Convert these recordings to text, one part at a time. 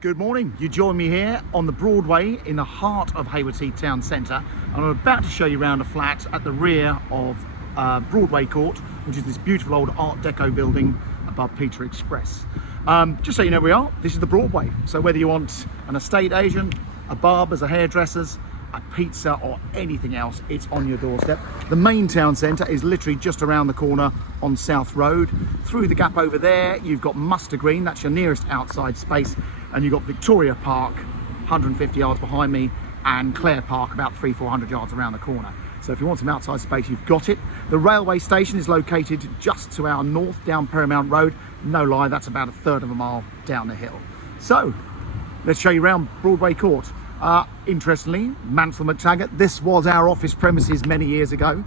Good morning. You join me here on the Broadway in the heart of Haywards Heath town centre. And I'm about to show you around a flat at the rear of Broadway Court, which is this beautiful old Art Deco building above Peter Express. Just so you know where we are, this is the Broadway. So whether you want an estate agent, a barber's, a hairdresser's, a pizza or anything else, it's on your doorstep. The main town centre is literally just around the corner on South Road. Through the gap over there, you've got Mustard Green, that's your nearest outside space. And you've got Victoria Park, 150 yards behind me, and Clare Park, about 300-400 yards around the corner. So if you want some outside space, you've got it. The railway station is located just to our north, down Paramount Road. No lie, that's about a third of a mile down the hill. So let's show you around Broadway Court. Interestingly, Mansell McTaggart, this was our office premises many years ago,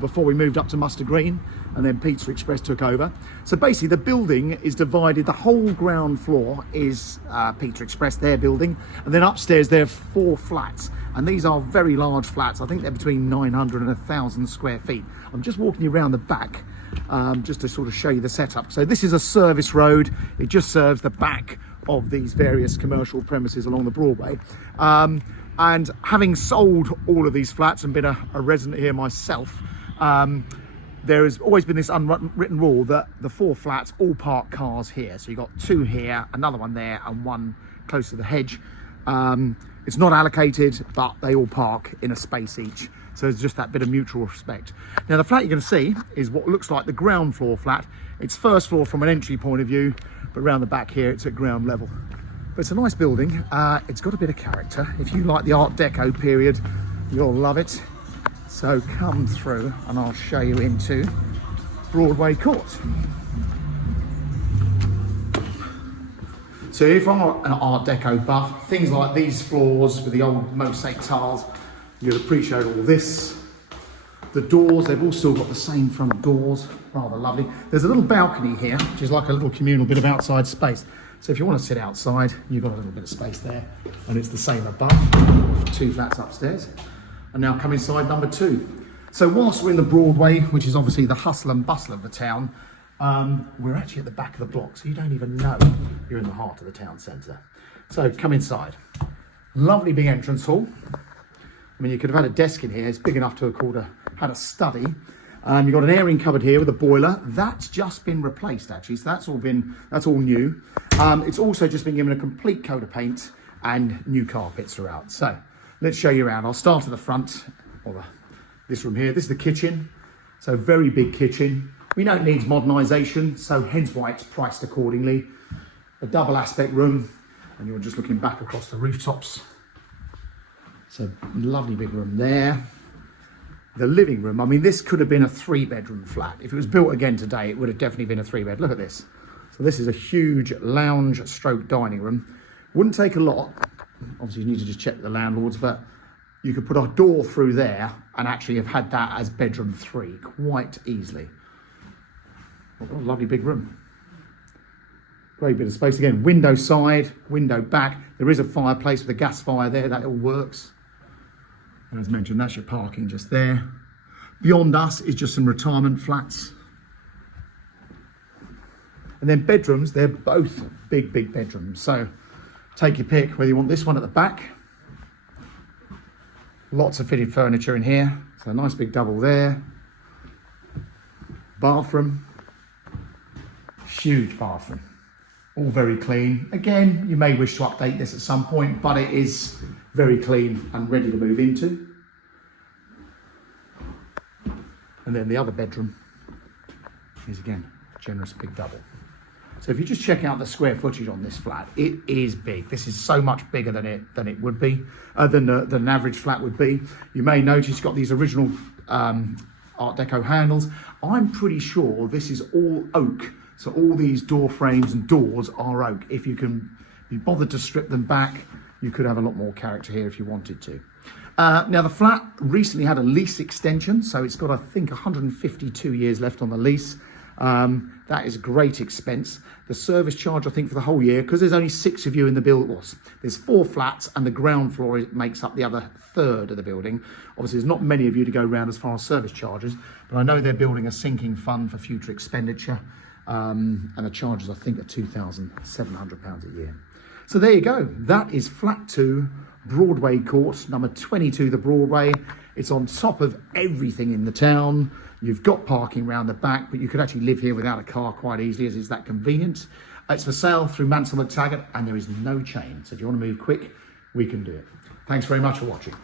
before we moved up to Mustard Green, and then Peter Express took over. So basically the building is divided, the whole ground floor is Peter Express, their building, and then upstairs there are 4 flats, and these are very large flats. I think they're between 900 and 1,000 square feet. I'm just walking you around the back just to sort of show you the setup. So this is a service road, it just serves the back of these various commercial premises along the Broadway. And having sold all of these flats and been a resident here myself, there has always been this unwritten rule that the 4 flats all park cars here. So you've got 2 here, another one there, and 1 close to the hedge. It's not allocated, but they all park in a space each. So there's just that bit of mutual respect. Now the flat you're going to see is what looks like the ground floor flat. It's first floor from an entry point of view, but around the back here it's at ground level. But it's a nice building. It's got a bit of character. If you like the Art Deco period, you'll love it. So come through and I'll show you into Broadway Court. So if I'm an Art Deco buff, things like these floors with the old mosaic tiles, you'll appreciate all this. The doors, they've all still got the same front doors, rather lovely. There's a little balcony here, which is like a little communal bit of outside space. So if you want to sit outside, you've got a little bit of space there, and it's the same above, 2 flats upstairs. And now come inside number 2. So whilst we're in the Broadway, which is obviously the hustle and bustle of the town, we're actually at the back of the block, so you don't even know you're in the heart of the town centre. So come inside. Lovely big entrance hall. I mean, you could have had a desk in here. It's big enough to have had a study. You've got an airing cupboard here with a boiler. That's just been replaced, actually. So that's all new. It's also just been given a complete coat of paint and new carpets throughout. So let's show you around. I'll start at the front, or this room here. This is the kitchen. So very big kitchen. We know it needs modernisation, so hence why it's priced accordingly. A double aspect room, and you're just looking back across the rooftops. So lovely big room there. The living room, I mean, this could have been a 3-bedroom flat. If it was built again today, it would have definitely been a 3-bed. Look at this. So this is a huge lounge stroke dining room. Wouldn't take a lot. Obviously, you need to just check with the landlords, but you could put a door through there and actually have had that as bedroom 3 quite easily. What a lovely big room. Great bit of space. Again, window side, window back. There is a fireplace with a gas fire there. That all works. And as mentioned, that's your parking just there. Beyond us is just some retirement flats. And then bedrooms, they're both big bedrooms. So take your pick, whether you want this one at the back. Lots of fitted furniture in here. So a nice big double there. Bathroom. Huge bathroom. All very clean. Again, you may wish to update this at some point, but it is very clean and ready to move into. And then the other bedroom is again, generous big double. So if you just check out the square footage on this flat, it is big. This is so much bigger than it would be, than an average flat would be. You may notice it's got these original Art Deco handles. I'm pretty sure this is all oak. So all these door frames and doors are oak. If you can be bothered to strip them back, you could have a lot more character here if you wanted to. Now the flat recently had a lease extension, so it's got, I think, 152 years left on the lease. That is a great expense. The service charge, I think, for the whole year, because there's only 6 of you in the building, there's 4 flats and the ground floor makes up the other third of the building. Obviously, there's not many of you to go around as far as service charges, but I know they're building a sinking fund for future expenditure, and the charges, I think, are £2,700 a year. So there you go. That is flat 2, Broadway Court, number 22, the Broadway. It's on top of everything in the town. You've got parking around the back, but you could actually live here without a car quite easily, as it's that convenient. It's for sale through Mansell McTaggart, and there is no chain. So if you want to move quick, we can do it. Thanks very much for watching.